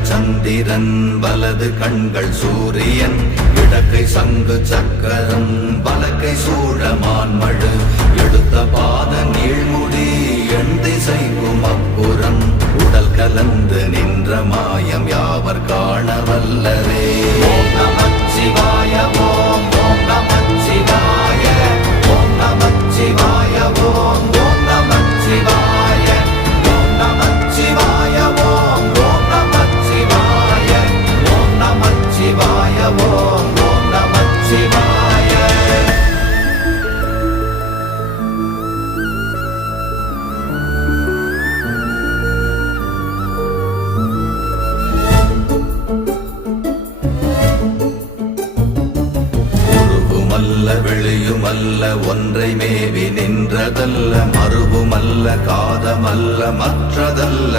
இடங்கள் சந்திரன் வலது கண்கள் சூரியன் இடக்கை சங்கு சக்கரம் வலக்கை சூழமான்மழு எடுத்த பாத நீழ்முடி எண் திசைக்கும் அப்புறம் உடல் கலந்து நின்ற மாயம் யாவர் காண வல்லரே. ஓம் நமச்சிவாய ஓம் ஓம் நமச்சிவாய ஓம் நமச்சிவாய ஓம் ஓம் நமச்சிவாய ஓம் நமச்சிவாய ஓம் ஓம் நமச்சிவாய ஓம் நமச்சிவாய ஓம் ஓம் நமச்சிவாய. வெளியுமல்ல ஒன்றை மேவி நின்றதல்ல மறுவுமல்ல காதமல்ல மற்றதல்ல